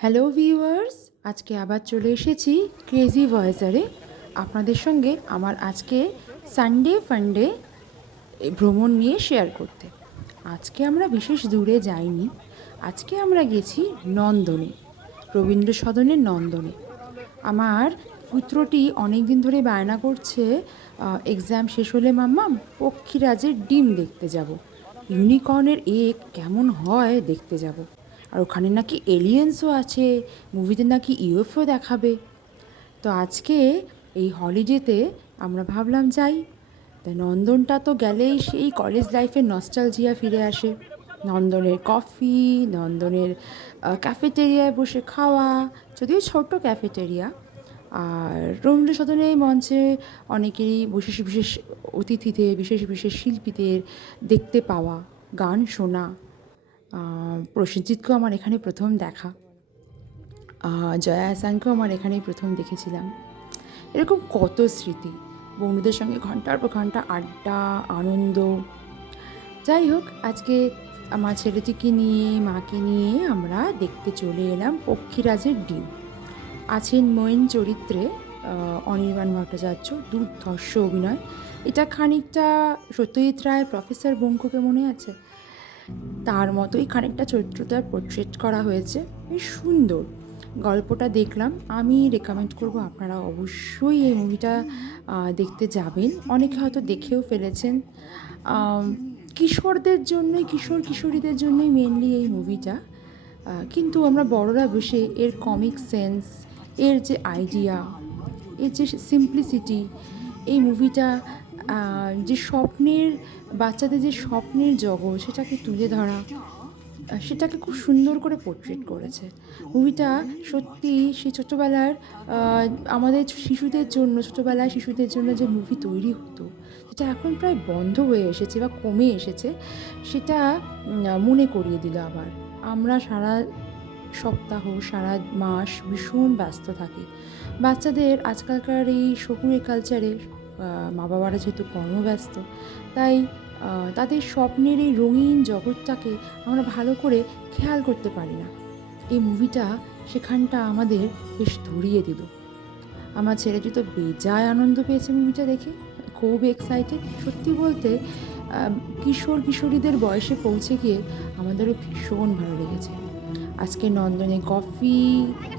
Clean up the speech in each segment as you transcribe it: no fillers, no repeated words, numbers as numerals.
Hello viewers, আজকে আবার চলে এসেছি ক্রেজি ভয়েসারে আপনাদের সঙ্গে আমার আজকে সানডে ফান্ডে ভ্রমণ নিয়ে শেয়ার করতে। আজকে আমরা বিশেষ দূরে যাইনি, আজকে আমরা গেছি নন্দনে, রবীন্দ্র সদনের নন্দনে। আমার পুত্রটি অনেক দিন ধরে বায়না করছে এক্সাম শেষ হলে মাম্মাম পক্ষীরাজের ডিম দেখতে যাব, ইউনিকর্নের এগ কেমন হয় দেখতে যাব, আর ওখানে নাকি এলিয়েন্সও আছে, মুভিতে নাকি ইউএফও দেখাবে। তো আজকে এই হলিডেতে আমরা ভাবলাম যাই। তাই নন্দনটা তো গেলেই সেই কলেজ লাইফের নস্টালজিয়া ফিরে আসে। নন্দনের কফি, নন্দনের ক্যাফেটেরিয়ায় বসে খাওয়া, যদিও ছোট্ট ক্যাফেটেরিয়া, আর রবীন্দ্র সদনের মঞ্চে অনেকেরই বিশেষ বিশেষ অতিথিদের, বিশেষ বিশেষ শিল্পীদের দেখতে পাওয়া, গান শোনা। প্রসেনজিৎকেও আমার এখানে প্রথম দেখা, জয়া আহসানকেও আমার এখানেই প্রথম দেখেছিলাম। এরকম কত স্মৃতি, বন্ধুদের সঙ্গে ঘন্টার পর ঘন্টা আড্ডা, আনন্দ। যাই হোক, আজকে আমার ছেলেটিকে নিয়ে, মাকে নিয়ে আমরা দেখতে চলে এলাম পক্ষীরাজের ডিম। আছেন মেইন চরিত্রে অনির্বাণ ভট্টাচার্য, দুর্ধর্ষ অভিনয়। এটা খানিকটা সত্যজিৎ রায়ের প্রফেসর বঙ্কুকে মনে আছে, তার মতোই খানিকটা চরিত্রটার পোর্ট্রেট করা হয়েছে। বেশ সুন্দর গল্পটা দেখলাম। আমি রেকমেন্ড করব আপনারা অবশ্যই এই মুভিটা দেখতে যাবেন। অনেকে হয়তো দেখেও ফেলেছেন। কিশোরদের জন্যই, কিশোর কিশোরীদের জন্যই মেনলি এই মুভিটা, কিন্তু আমরা বড়রা বসে এর কমিক সেন্স, এর যে আইডিয়া, এর যে সিম্পলিসিটি, এই মুভিটা যে স্বপ্নের, বাচ্চাদের যে স্বপ্নের জগৎ সেটাকে তুলে ধরা, সেটাকে খুব সুন্দর করে পোর্ট্রেট করেছে মুভিটা। সত্যি সেই ছোটোবেলার আমাদের শিশুদের জন্য, ছোটোবেলায় শিশুদের জন্য যে মুভি তৈরি হতো, যেটা এখন প্রায় বন্ধ হয়ে এসেছে বা কমে এসেছে, সেটা মনে করিয়ে দিল আবার। আমরা সারা সপ্তাহ, সারা মাস ভীষণ ব্যস্ত থাকি। বাচ্চাদের আজকালকার এই শহুরে কালচারে মা বাবারা যেহেতু কর্মব্যস্ত, তাই তাদের স্বপ্নের এই রঙিন জগৎটাকে আমরা ভালো করে খেয়াল করতে পারি না। এই মুভিটা সেখানটা আমাদের বেশ ধরিয়ে দিল। আমার ছেলেটি তো বেজায় আনন্দ পেয়েছে মুভিটা দেখে, খুব এক্সাইটেড। সত্যি বলতে কিশোর কিশোরীদের বয়সে পৌঁছে গিয়ে আমাদেরও ভীষণ ভালো লেগেছে। আজকে নন্দনে কফি,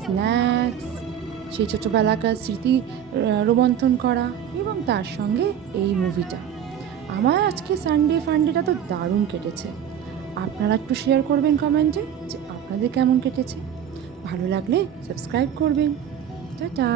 স্ন্যাক্স, সেই ছোটোবেলাকার স্মৃতি রোমন্থন করা, এবং তার সঙ্গে এই মুভিটা। আমার আজকে সানডে ফান্ডেটা তো দারুণ কেটেছে। আপনারা একটু শেয়ার করবেন কমেন্টে যে আপনাদের কেমন কেটেছে। ভালো লাগলে সাবস্ক্রাইব করবেন। টাটা।